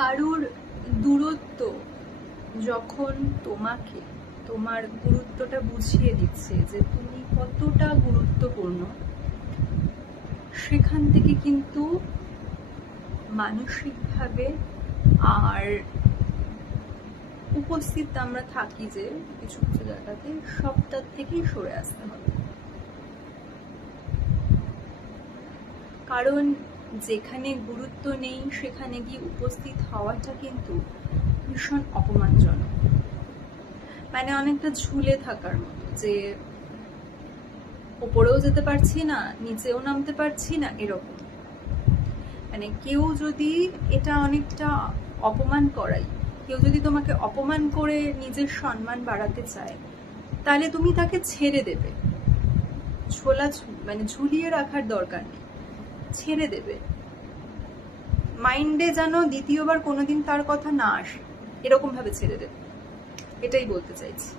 কারুর দূরত্ব যখন তোমাকে তোমার গুরুত্বটা বুঝিয়ে দিচ্ছে যে তুমি কতটা গুরুত্বপূর্ণ, সেখান থেকে কিন্তু মানসিকভাবে আর উপস্থিত আমরা থাকি যে কিছু কিছু জায়গাতে, সবটার থেকেই সরে আসতে হবে। কারণ যেখানে গুরুত্ব নেই সেখানে গিয়ে উপস্থিত হওয়াটা কিন্তু ভীষণ অপমানজনক। মানে অনেকটা ঝুলে থাকার মতো, যে ওপরেও যেতে পারছি না, নিচেও নামতে পারছি না, এরকম। মানে কেউ যদি, এটা অনেকটা অপমান করাই, কেউ যদি তোমাকে অপমান করে নিজের সম্মান বাড়াতে চায়, তাহলে তুমি তাকে ছেড়ে দেবে। মানে ঝুলিয়ে রাখার দরকার নেই, ছেড়ে দেবে। মাইন্ডে যেন দ্বিতীয়বার কোনোদিন তার কথা না আসে, এরকম ভাবে ছেড়ে দেবে। এটাই বলতে চাইছি।